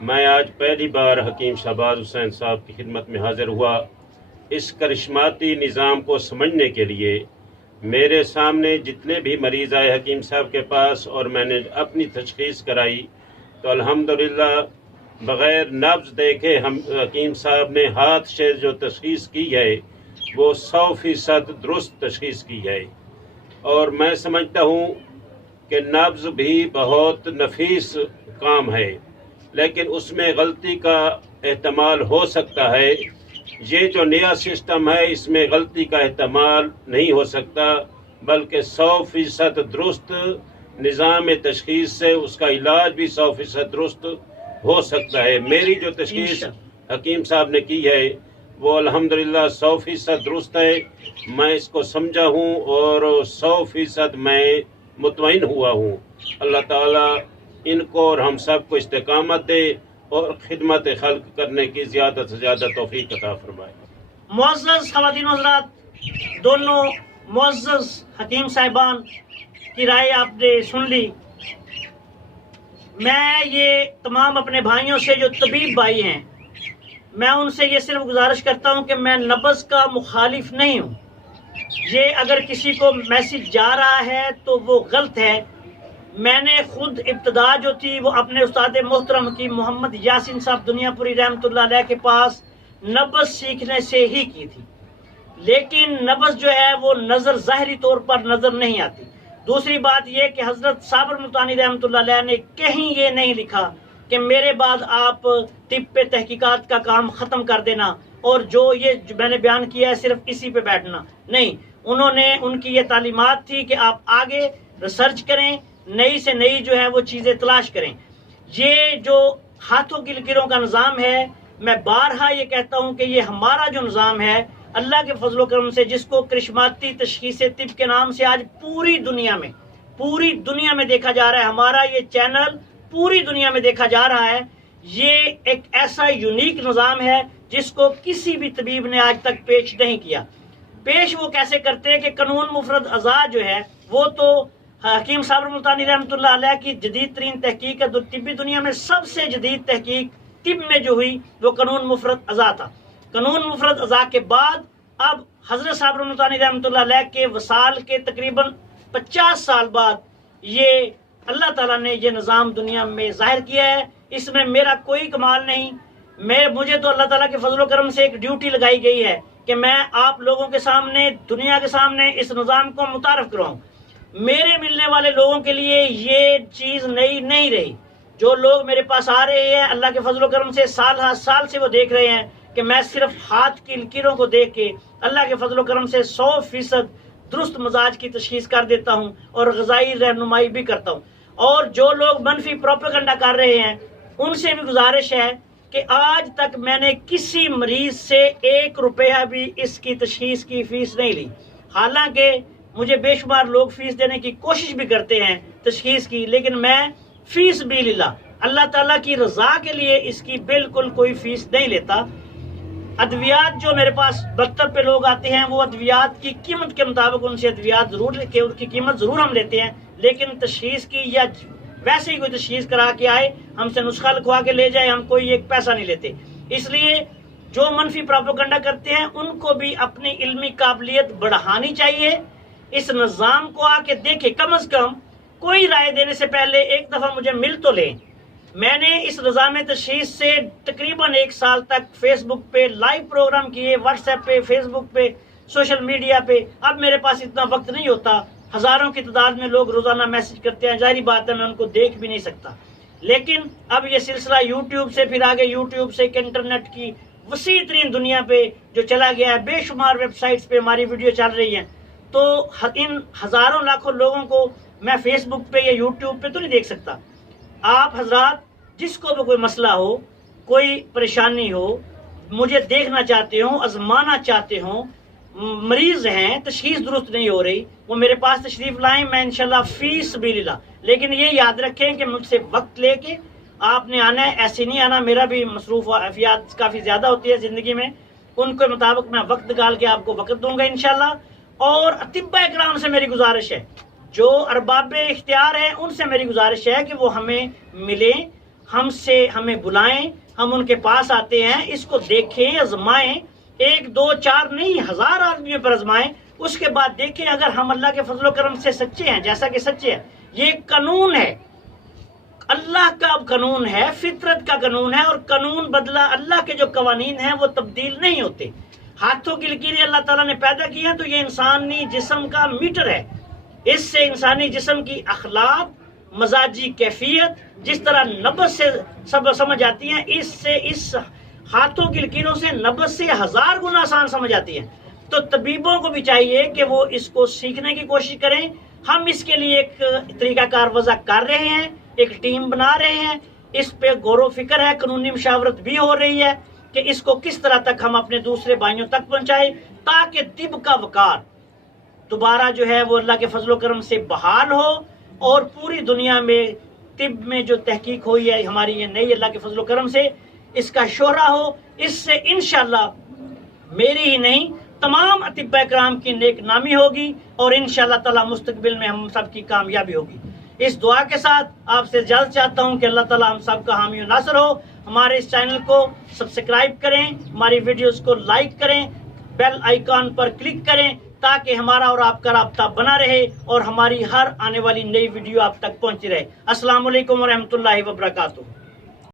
میں آج پہلی بار حکیم شہباز حسین صاحب کی خدمت میں حاضر ہوا اس کرشماتی نظام کو سمجھنے کے لیے۔ میرے سامنے جتنے بھی مریض آئے حکیم صاحب کے پاس اور میں نے اپنی تشخیص کرائی تو الحمدللہ بغیر نبض دیکھے حکیم صاحب نے ہاتھ سے جو تشخیص کی ہے وہ 100% درست تشخیص کی ہے۔ اور میں سمجھتا ہوں کہ نبض بھی بہت نفیس کام ہے، لیکن اس میں غلطی کا احتمال ہو سکتا ہے۔ یہ جو نیا سسٹم ہے اس میں غلطی کا احتمال نہیں ہو سکتا، بلکہ 100% درست نظام تشخیص سے اس کا علاج بھی 100% درست ہو سکتا ہے۔ میری جو تشخیص حکیم صاحب نے کی ہے وہ الحمدللہ 100% درست ہے۔ میں اس کو سمجھا ہوں اور 100% میں مطمئن ہوا ہوں۔ اللہ تعالیٰ ان کو اور ہم سب کو استقامت دے اور خدمت خلق کرنے کی زیادہ سے زیادہ توفیق عطا فرمائے۔ معزز خواتین و حضرات، دونوں معزز حکیم صاحبان کی رائے آپ نے سن لی۔ میں یہ تمام اپنے بھائیوں سے جو طبیب بھائی ہیں، میں ان سے یہ صرف گزارش کرتا ہوں کہ میں نبض کا مخالف نہیں ہوں۔ یہ اگر کسی کو میسج جا رہا ہے تو وہ غلط ہے۔ میں نے خود ابتدا جو تھی وہ اپنے استاد محترم حکیم محمد یاسین صاحب دنیا پوری رحمۃ اللہ علیہ کے پاس نبض سیکھنے سے ہی کی تھی، لیکن نبض جو ہے وہ نظر ظاہری طور پر نظر نہیں آتی۔ دوسری بات یہ کہ حضرت صابر ملتانی رحمۃ اللہ علیہ نے کہیں یہ نہیں لکھا کہ میرے بعد آپ طب پہ تحقیقات کا کام ختم کر دینا اور جو میں نے بیان کیا ہے صرف اسی پہ بیٹھنا نہیں۔ انہوں نے ان کی یہ تعلیمات تھی کہ آپ آگے ریسرچ کریں، نئی سے نئی جو ہے وہ چیزیں تلاش کریں۔ یہ جو ہاتھوں کی لکیروں کا نظام ہے، میں بارہا یہ کہتا ہوں کہ یہ ہمارا جو نظام ہے اللہ کے فضل و کرم سے، جس کو کرشماتی تشخیص طب کے نام سے آج پوری دنیا میں دیکھا جا رہا ہے، ہمارا یہ چینل پوری دنیا میں دیکھا جا رہا ہے۔ یہ ایک ایسا یونیک نظام ہے جس کو کسی بھی طبیب نے آج تک پیش نہیں کیا۔ پیش وہ کیسے کرتے ہیں کہ قانون مفرد اعضاء جو ہے وہ تو حکیم صابر ملتانی رحمۃ اللہ علیہ کی جدید ترین تحقیق ہے، طبی دنیا میں سب سے جدید تحقیق طب میں جو ہوئی وہ قانون مفرد اعضاء تھا۔ قانون مفرد اعضاء کے بعد اب حضرت صابر ملتانی رحمۃ اللہ علیہ کے وصال کے تقریباً 50 سال بعد یہ اللہ تعالیٰ نے یہ نظام دنیا میں ظاہر کیا ہے۔ اس میں میرا کوئی کمال نہیں، مجھے تو اللہ تعالیٰ کے فضل و کرم سے ایک ڈیوٹی لگائی گئی ہے کہ میں آپ لوگوں کے سامنے، دنیا کے سامنے اس نظام کو متعارف کراؤں۔ میرے ملنے والے لوگوں کے لیے یہ چیز نئی نہیں رہی۔ جو لوگ میرے پاس آ رہے ہیں اللہ کے فضل و کرم سے سال ہر سال سے وہ دیکھ رہے ہیں کہ میں صرف ہاتھ کی لکیروں کو دیکھ کے اللہ کے فضل و کرم سے 100% درست مزاج کی تشخیص کر دیتا ہوں اور غذائی رہنمائی بھی کرتا ہوں۔ اور جو لوگ منفی پروپیگنڈا کر رہے ہیں ان سے بھی گزارش ہے کہ آج تک میں نے کسی مریض سے 1 روپیہ بھی اس کی تشخیص کی فیس نہیں لی، حالانکہ مجھے بے شمار لوگ فیس دینے کی کوشش بھی کرتے ہیں تشخیص کی، لیکن میں فیس بھی للہ اللہ تعالیٰ کی رضا کے لیے اس کی بالکل کوئی فیس نہیں لیتا۔ ادویات جو میرے پاس مکتب پہ لوگ آتے ہیں وہ ادویات کی قیمت کے مطابق ان سے ادویات ضرور لے کے ان کی قیمت ضرور ہم لیتے ہیں، لیکن تشخیص کی یا ویسے ہی کوئی تشخیص کرا کے آئے ہم سے نسخہ لکھوا کے لے جائے، ہم کوئی ایک پیسہ نہیں لیتے۔ اس لیے جو منفی پروپیگنڈا کرتے ہیں ان کو بھی اپنی علمی قابلیت بڑھانی چاہیے، اس نظام کو آ کے دیکھیں، کم از کم کوئی رائے دینے سے پہلے ایک دفعہ مجھے مل تو لیں۔ میں نے اس نظام تشخیص سے تقریباً 1 سال تک فیس بک پہ لائیو پروگرام کیے، واٹس ایپ پہ، فیس بک پہ، سوشل میڈیا پہ۔ اب میرے پاس اتنا وقت نہیں ہوتا، ہزاروں کی تعداد میں لوگ روزانہ میسج کرتے ہیں، ظاہری بات ہے میں ان کو دیکھ بھی نہیں سکتا۔ لیکن اب یہ سلسلہ یوٹیوب سے پھر آگے یوٹیوب سے انٹرنیٹ کی وسیع ترین دنیا پہ جو چلا گیا ہے، بے شمار ویب سائٹس پہ ہماری ویڈیو چل رہی ہیں، تو ان ہزاروں لاکھوں لوگوں کو میں فیس بک پہ یا یوٹیوب پہ تو نہیں دیکھ سکتا۔ آپ حضرات جس کو بھی کوئی مسئلہ ہو، کوئی پریشانی ہو، مجھے دیکھنا چاہتے ہوں، آزمانا چاہتے ہوں، مریض ہیں، تشخیص درست نہیں ہو رہی، وہ میرے پاس تشریف لائیں، میں انشاءاللہ فی سبیل اللہ۔ لیکن یہ یاد رکھیں کہ مجھ سے وقت لے کے آپ نے آنا ہے، ایسے نہیں آنا، میرا بھی مصروفیات کافی زیادہ ہوتی ہے زندگی میں، ان کے مطابق میں وقت نکال کے آپ کو وقت دوں گا انشاءاللہ۔ اور اطباء کرام سے میری گزارش ہے، جو ارباب اختیار ہیں ان سے میری گزارش ہے کہ وہ ہمیں ملیں، ہم سے ہمیں بلائیں، ہم ان کے پاس آتے ہیں، اس کو دیکھیں، آزمائیں، 1 2 4 نہیں 1000 آدمیوں پر آزمائیں، اس کے بعد دیکھیں اگر ہم اللہ کے فضل و کرم سے سچے ہیں، جیسا کہ سچے ہیں۔ یہ ایک قانون ہے، اللہ کا قانون ہے، فطرت کا قانون ہے، اور قانون بدلا اللہ کے جو قوانین ہیں وہ تبدیل نہیں ہوتے۔ ہاتھوں کی لکیریں اللہ تعالیٰ نے پیدا کی ہیں تو یہ انسانی جسم کا میٹر ہے، اس سے انسانی جسم کی اخلاق، مزاجی کیفیت جس طرح نبض سے سب سمجھ آتی ہیں، اس ہاتھوں کی لکیروں سے نبض سے 1000 گنا آسان سمجھ آتی ہیں۔ تو طبیبوں کو بھی چاہیے کہ وہ اس کو سیکھنے کی کوشش کریں۔ ہم اس کے لیے ایک طریقہ کار وضع کر رہے ہیں، ایک ٹیم بنا رہے ہیں، اس پہ غور و فکر ہے، قانونی مشاورت بھی ہو رہی ہے کہ اس کو کس طرح تک ہم اپنے دوسرے بھائیوں تک پہنچائیں تاکہ طب کا وقار دوبارہ جو ہے وہ اللہ کے فضل و کرم سے بحال ہو، اور پوری دنیا میں طب میں جو تحقیق ہوئی ہے ہماری یہ نئی اللہ کے فضل و کرم سے، اس کا شہرہ ہو۔ اس سے انشاءاللہ میری ہی نہیں تمام اطباء کرام کی نیک نامی ہوگی، اور انشاءاللہ تعالی مستقبل میں ہم سب کی کامیابی ہوگی۔ اس دعا کے ساتھ آپ سے اجازت چاہتا ہوں کہ اللہ تعالی ہم سب کا حامی و ناصر ہو۔ ہمارے اس چینل کو سبسکرائب کریں، ہماری ویڈیوز کو لائک کریں، بیل آئیکن پر کلک کریں تاکہ ہمارا اور آپ کا رابطہ بنا رہے اور ہماری ہر آنے والی نئی ویڈیو آپ تک پہنچتی رہے۔ السلام علیکم ورحمۃ اللہ وبرکاتہ۔